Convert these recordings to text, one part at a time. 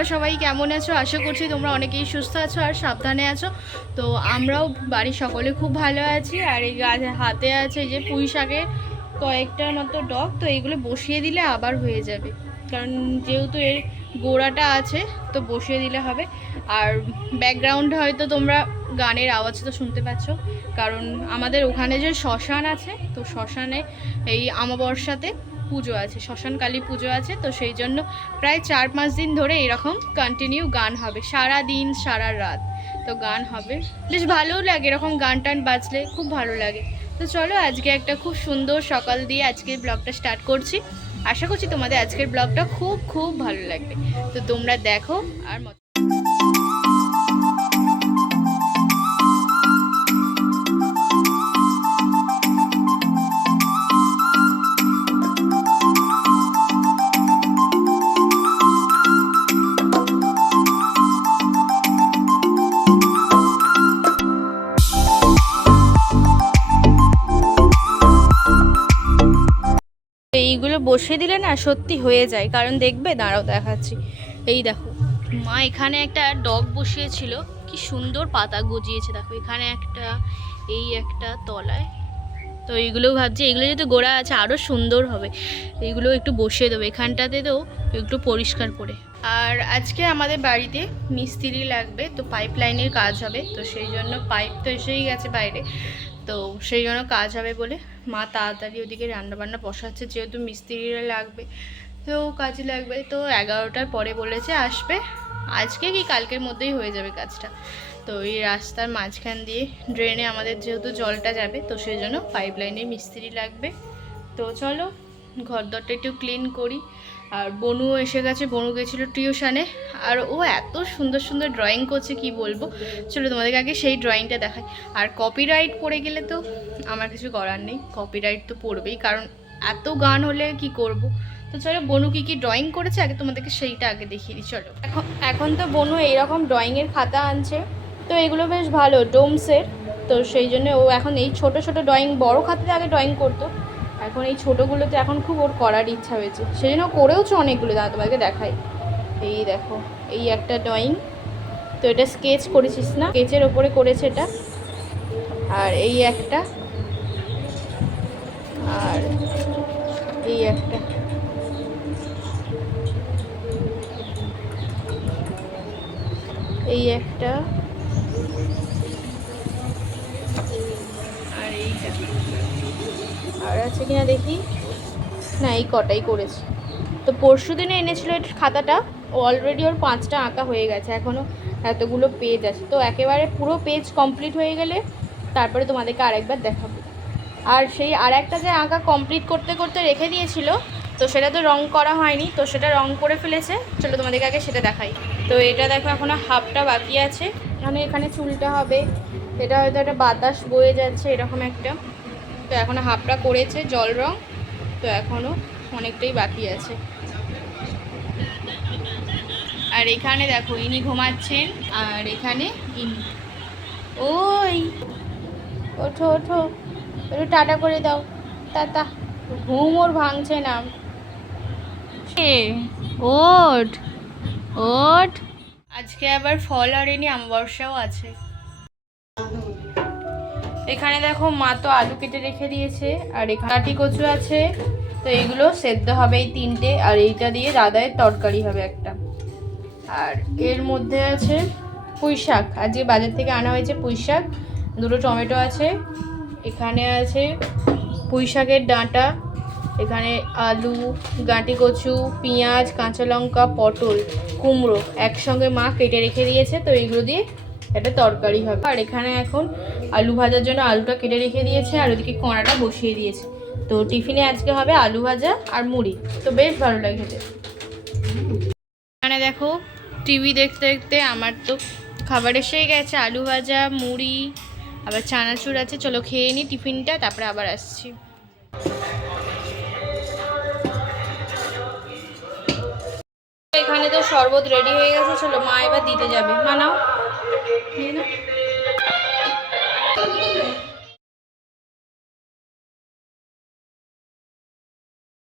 তোমরা সবাই কেমন আছো? আশা করছি তোমরা অনেকেই সুস্থ আছো আর সাবধানে আছো। তো আমরাও বাড়ির সকলে খুব ভালো আছি। আর এই হাতে আছে যে পুঁই শাকের কয়েকটার মতো ডগ, তো এইগুলো বসিয়ে দিলে আবার হয়ে যাবে, কারণ যেহেতু এর গোড়াটা আছে তো বসিয়ে দিলে হবে। আর ব্যাকগ্রাউন্ডে হয়তো তোমরা গানের আওয়াজ তো শুনতে পাচ্ছ, কারণ আমাদের ওখানে যে শ্মশান আছে, তো শ্মশানে এই অমাবস্যাতে পুজো আছে, শ্মশান কালী পুজো আছে। তো সেই জন্য প্রায় 4-5 দিন ধরে এরকম কন্টিনিউ গান হবে, সারা দিন সারা রাত তো গান হবে। বেশ ভালোও লাগে, এরকম গান টান বাজলে খুব ভালো লাগে। তো চলো আজকে একটা খুব সুন্দর সকাল দিয়ে আজকের ব্লগটা স্টার্ট করছি। আশা করছি তোমাদের আজকের ব্লগটা খুব খুব ভালো লাগবে। তো তোমরা দেখো আর এইগুলো বসিয়ে দিলে না সত্যি হয়ে যায়, কারণ দেখবে, দাঁড়াও দেখাচ্ছি। এই দেখো, মা এখানে একটা ডগ বসিয়েছিল, কি সুন্দর পাতা গজিয়েছে দেখো, এখানে একটা, এই একটা তলায়। তো এইগুলোও ভাবছি, এইগুলো যেহেতু গোড়া আছে আরও সুন্দর হবে, এইগুলো একটু বসিয়ে দেবো এখানটাতে, তো একটু পরিষ্কার করে। আর আজকে আমাদের বাড়িতে মিস্ত্রি লাগবে, তো পাইপ লাইনের কাজ হবে, তো সেই জন্য পাইপ তো এসেই গেছে বাইরে, তো সেই জন্য কাজ হবে বলে মা তাড়াতাড়ি ওদিকে রান্নাবান্না বসাচ্ছে, যেহেতু মিস্ত্রিরা লাগবে তো কাজে লাগবে। তো 11টার পরে বলেছে আসবে, আজকে কি কালকের মধ্যেই হয়ে যাবে কাজটা। তো এই রাস্তার মাঝখান দিয়ে ড্রেনে আমাদের যেহেতু জলটা যাবে, তো সেই জন্য পাইপ লাইনের মিস্ত্রি লাগবে। তো চলো ঘরদরটা একটু ক্লিন করি। আর বনুও এসে গেছে, বনু গেছিলো টিউশনে, আর ও এত সুন্দর সুন্দর ড্রয়িং করছে কি বলবো। চলো তোমাদেরকে আগে সেই ড্রয়িংটা দেখাই। আর কপিরাইট পড়ে গেলে তো আমার কিছু করার নেই, কপিরাইট তো পড়বেই, কারণ এত গান হলে কি করব। তো চলো বনু কী ড্রয়িং করেছে আগে তোমাদেরকে সেইটা আগে দেখিয়ে দিই। চলো এখন তো বনু এইরকম ড্রয়িংয়ের খাতা আনছে, তো এগুলো বেশ ভালো ডোমসের। তো সেই জন্য ও এখন এই ছোট ছোট ড্রয়িং, বড় খাতাতে আগে ড্রয়িং করতো, এখন এই ছোটোগুলোতে এখন খুব ওর করার ইচ্ছা হয়েছে, সেই জন্য করেওছে অনেকগুলো। দাঁড়া তোমাকে দেখাই, এই দেখো, এই একটা ড্রয়িং, তো এটা স্কেচ করেছিস না, স্কেচের ওপরে করেছে এটা। আর এই একটা, আর এই একটা, এই একটা, আর এইটা, আর আছে কিনা দেখি, না এই কটাই করেছে। তো পরশু দিনে এনেছিল এর খাতাটা, ও অলরেডি ওর 5টা আঁকা হয়ে গেছে, এখনও এতগুলো পেজ আছে। তো একেবারে পুরো পেজ কমপ্লিট হয়ে গেলে তারপরে তোমাদেরকে আরেকবার দেখাবো। আর সেই আর একটা যে আঁকা কমপ্লিট করতে করতে রেখে দিয়েছিল, তো সেটা তো রং করা হয়নি, তো সেটা রং করে ফেলেছে। চলো তোমাদেরকে আগে সেটা দেখাই। তো এটা দেখো এখনও হাফটা বাকি আছে, মানে এখানে চুলটা হবে, এটা হয়তো একটা বাতাস বয়ে যাচ্ছে এরকম একটা। তো এখনও হাফটা করেছে জল রং, তো এখনও অনেকটাই বাকি আছে। আর এখানে দেখো ইনি ঘুমাচ্ছেন, আর এখানে ইনি, ওই ওঠো ওঠো, একটু টাটা করে দাও, টাটা। ঘুম ওর ভাঙছে না, ওঠ ওঠ। আজকে আবার ফল আর এনে অমাবস্যাও আছে। এখানে দেখো মা তো আলু কেটে রেখে দিয়েছে, আর এখানে কাটি কচু আছে, তো এইগুলো সেদ্ধ হবে এই 3টে, আর এইটা দিয়ে দাদায়ের তরকারি হবে একটা। আর এর মধ্যে আছে পুঁই শাক, আজকে বাজার থেকে আনা হয়েছে পুঁই শাক, 2টো টমেটো আছে, এখানে আছে পুঁই শাকের ডাঁটা, এখানে আলু, গাঁটি কচু, পেঁয়াজ, কাঁচা লঙ্কা, পটল, কুমড়ো একসঙ্গে মা কেটে রেখে দিয়েছে, তো এইগুলো দিয়ে একটা তরকারি হবে। আর এখানে এখন আলু ভাজার জন্য আলুটা কেটে রেখে দিয়েছে, আর ওদিকে কড়াটা বসিয়ে দিয়েছে। তো টিফিনে আজকে হবে আলু ভাজা আর মুড়ি, তো বেশ ভালো লাগে খেতে। এখানে দেখো টিভি দেখতে দেখতে আমার তো খাবার এসেই গেছে, আলু ভাজা, মুড়ি, আবার চানাচুর আছে। চলো খেয়ে নিই টিফিনটা, তারপরে আবার আসছি। এখানে তো শরবত রেডি হয়ে গেছে, চলো মা এবার দিতে যাবে, মা নাও।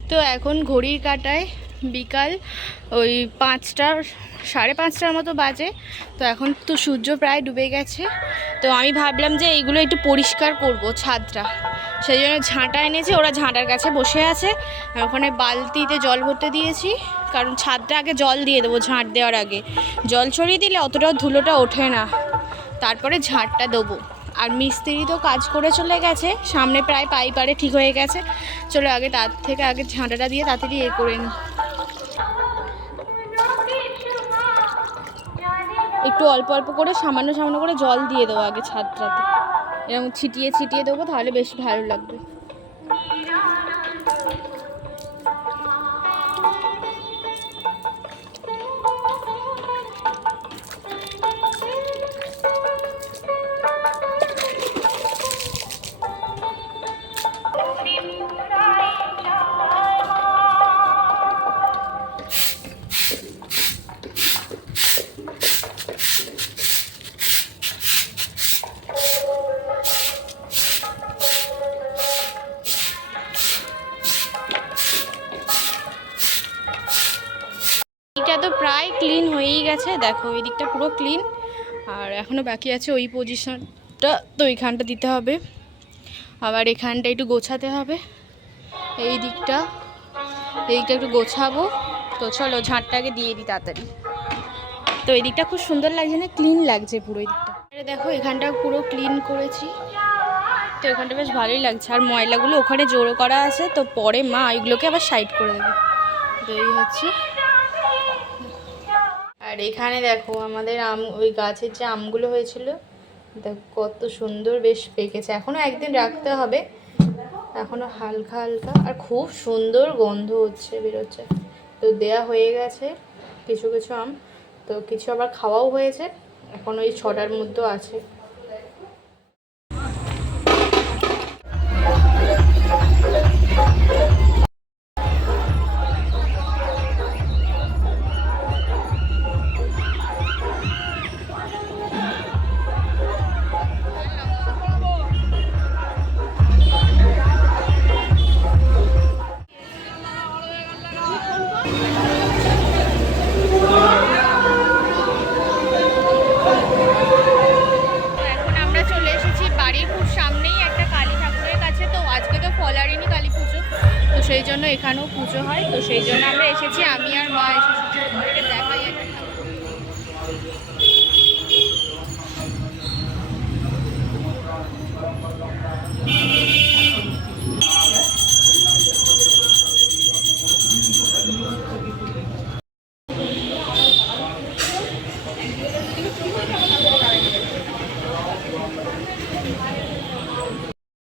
তো এখন ঘড়ির কাঁটায় বিকাল ওই 5টা 5:30টার মতো বাজে। তো এখন তো সূর্য প্রায় ডুবে গেছে। তো আমি ভাবলাম যে এইগুলো একটু পরিষ্কার করব ছাদটা, সেই জন্য ঝাঁটা এনেছি। ওরা ঝাঁটার কাছে বসে আছে আর ওখানে বালতিতে জল ভরতে দিয়েছি, কারণ ছাদটা আগে জল দিয়ে দেবো। ঝাঁট দেওয়ার আগে জল ছড়িয়ে দিলে অতটাও ধুলোটা ওঠে না, তারপরে ঝাঁটটা দেবো। আর মিস্ত্রি তো কাজ করে চলে গেছে, সামনে প্রায় পাইপারে ঠিক হয়ে গেছে। চলো আগে তার থেকে আগে ঝাঁটাটা দিয়ে তাড়াতাড়ি করে নিই। একটু অল্প অল্প করে সামান্য সামান্য করে জল দিয়ে দেবো আগে ছাদটাতে, এরকম ছিটিয়ে ছিটিয়ে দেবো, তাহলে বেশ ভালো লাগবে। এটা তো প্রায় ক্লিন হয়েই গেছে, দেখো এই দিকটা পুরো ক্লিন। আর এখনও বাকি আছে ওই পজিশনটা, তো এইখানটা দিতে হবে, আবার এখানটা একটু গোছাতে হবে। এই দিকটা একটু গোছাবো। তো চলো ঝাঁটটাকে দিয়ে দিই তাড়াতাড়ি। তো এই দিকটা খুব সুন্দর লাগছে না, ক্লিন লাগছে পুরো এই দিকটা। দেখো এখানটা পুরো ক্লিন করেছি, তো এখানটা বেশ ভালোই লাগছে। আর ময়লাগুলো ওখানে জড়ো করা আছে, তো পরে মা এগুলোকে আবার সাইড করে দেবে। তো এই হচ্ছে। আর এখানে দেখো আমাদের ওই গাছের যে আমগুলো হয়েছিল, দেখো কত সুন্দর বেশ পেকেছে। এখনও একদিন রাখতে হবে, এখনও হালকা হালকা, আর খুব সুন্দর গন্ধ হচ্ছে, বেরোচ্ছে। তো দেয়া হয়ে গেছে কিছু কিছু আম, তো কিছু আবার খাওয়াও হয়েছে, এখন ওই 6টার মধ্যেও আছে। সেই জন্য এখানেও পুজো হয়, তো সেই জন্য আমরা এসেছি, আমি আর মা এসেছি। দেখাই একটা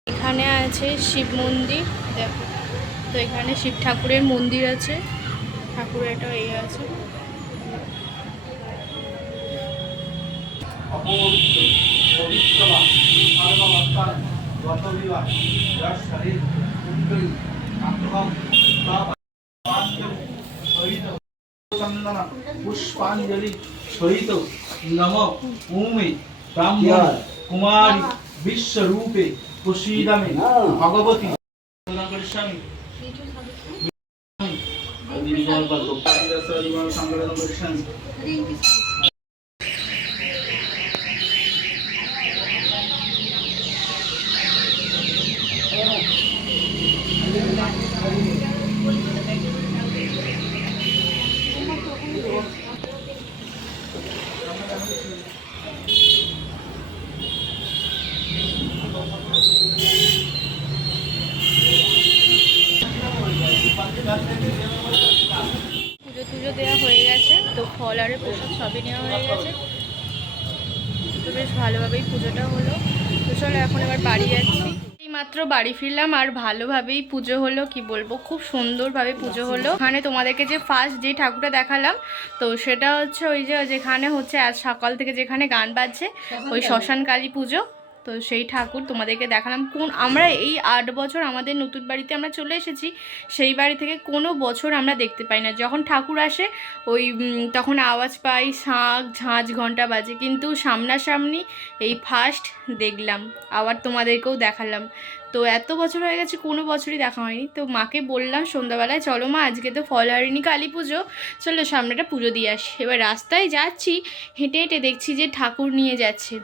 এখানে আছে শিব মন্দির, দেখো। তো এখানে শিব ঠাকুরের মন্দির আছে, ঠাকুরের একটা এই আছে। पुष्पांजलि सहित नमो ओमे ब्राह्मण कुमारी विश्वरूपे प्रसीदमे भगवती करिष्यामि পুজো দেওয়া হয়ে গেছে, তো ফল আর প্রসাদ সবই নেওয়া হয়ে গেছে। তো বেশ ভালোভাবেই পুজোটা হলো। তো চলো এখন এবার বাড়ি যাচ্ছি। মাত্র বাড়ি ফিরলাম, আর ভালোভাবেই পুজো হলো, কি বলবো, খুব সুন্দরভাবে পুজো হলো। ওখানে তোমাদেরকে যে ফার্স্ট যে ঠাকুরটা দেখালাম, তো সেটা হচ্ছে ওই যে যেখানে হচ্ছে আজ সকাল থেকে যেখানে গান বাজছে, ওই শ্মশান কালী পুজো। তো সেই ঠাকুর তোমাদেরকে দেখালাম। আমরা এই 8 বছর আমাদের নতুন বাড়িতে আমরা চলে এসেছি, সেই বাড়ি থেকে কোনো বছর আমরা দেখতে পাই না যখন ঠাকুর আসে ওই তখন আওয়াজ পাই, শাঁখ ঝাঁঝ ঘন্টা বাজে, কিন্তু সামনাসামনি এই ফার্স্ট দেখলাম, আবার তোমাদেরকেও দেখালাম। তো এত বছর হয়ে গেছে কোনো বছরই দেখা হয়নি। তো মাকে বললাম সন্ধ্যাবেলায়, চলো মা আজকে তো ফলহারিণী কালী পুজো, চলো সামনেটা পুজো দিয়ে আসি। এবার রাস্তায় যাচ্ছি, হেঁটে হেঁটে দেখছি যে ঠাকুর নিয়ে যাচ্ছে।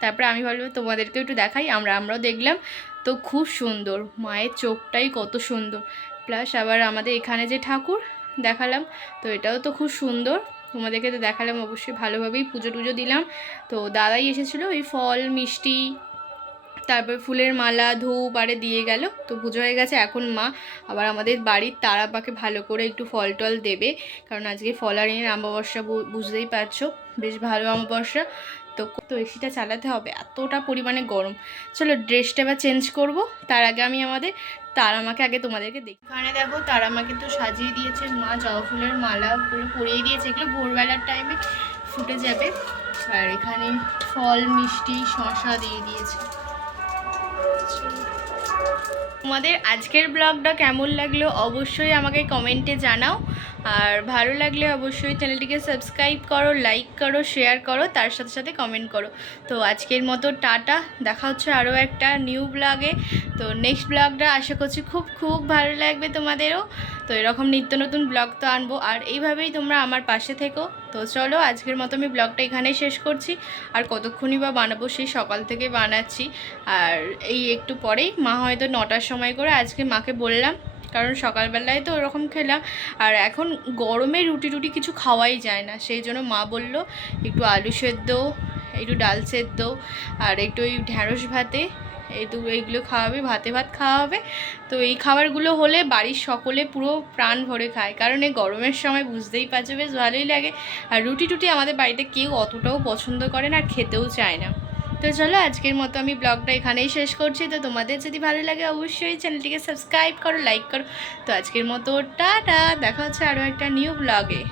তারপরে আমি ভাবলাম তোমাদেরকেও একটু দেখাই, আমরাও দেখলাম। তো খুব সুন্দর, মায়ের চোখটাই কত সুন্দর, প্লাস আবার আমাদের এখানে যে ঠাকুর দেখালাম, তো এটাও তো খুব সুন্দর। তোমাদেরকে তো দেখালাম, অবশ্যই ভালোভাবেই পুজো টুজো দিলাম। তো দাদাই এসেছিলো ওই ফল মিষ্টি তারপর ফুলের মালা ধূপ আরে দিয়ে গেল। তো পুজো হয়ে গেছে। এখন মা আবার আমাদের বাড়ির তারাবাকে ভালো করে একটু ফল টল দেবে, কারণ আজকে ফলহারিণীর অমাবস্যা, বুঝতেই পারছো বেশ ভালো অমাবস্যা। তো এসিটা চালাতে হবে, এতটা পরিমাণে গরম। চলো ড্রেসটা এবার চেঞ্জ করব, তার আগে আমি আমাদের তারামাকে আগে তোমাদেরকে দেখি। এখানে দেখো তারামাকে তো সাজিয়ে দিয়েছে মা, জবা ফুলের মালা করে পরিয়ে দিয়েছে, এগুলো ভোরবেলার টাইমে ফুটে যাবে। আর এখানে ফল মিষ্টি শসা দিয়ে দিয়েছে। তোমাদের আজকের ব্লগটা কেমন লাগলো অবশ্যই আমাকে কমেন্টে জানাও, আর ভালো লাগলে অবশ্যই চ্যানেলটিকে সাবস্ক্রাইব করো, লাইক করো, শেয়ার করো, তার সাথে সাথে কমেন্ট করো। তো আজকের মতো টাটা, দেখা হচ্ছে আরও একটা নিউ ব্লগে। তো নেক্সট ব্লগটা আশা করছি খুব খুব ভালো লাগবে তোমাদেরও। তো এরকম নিত্য নতুন ব্লগ তো আনবো, আর এইভাবেই তোমরা আমার পাশে থেকো। তো চলো আজকের মতো আমি ব্লগটা এখানেই শেষ করছি। আর কতক্ষণই বা বানাবো, সেই সকাল থেকে বানাচ্ছি। আর এই একটু পরেই মা হয়তো 9টার সময় করে, আজকে মাকে বললাম, কারণ সকালবেলায় তো ওরকম খেলাম, আর এখন গরমে রুটি টুটি কিছু খাওয়াই যায় না, সেই জন্য মা বলল একটু আলু সেদ্ধ, একটু ডাল সেদ্ধ, আর একটু ওই ঢ্যাঁড়স ভাতে, এইগুলো খাওয়াবে, ভাতে ভাত খাওয়াবে। তো এই খাবারগুলো হলে বাড়ির সকলে পুরো প্রাণ ভরে খায়, কারণ এই গরমের সময় বুঝতেই পারছো বেশ ভালোই লাগে। আর রুটি টুটি আমাদের বাড়িতে কেউ অতটাও পছন্দ করে না, আর খেতেও চায় না। তো চলো আজকের মতো আমি ব্লগটা এখানেই শেষ করছি। তো তোমাদের যদি ভালো লাগে অবশ্যই চ্যানেলটিকে সাবস্ক্রাইব করো, লাইক করো। তো আজকের মতো টাটা, দেখা হচ্ছে আরও একটা নিউ ব্লগে।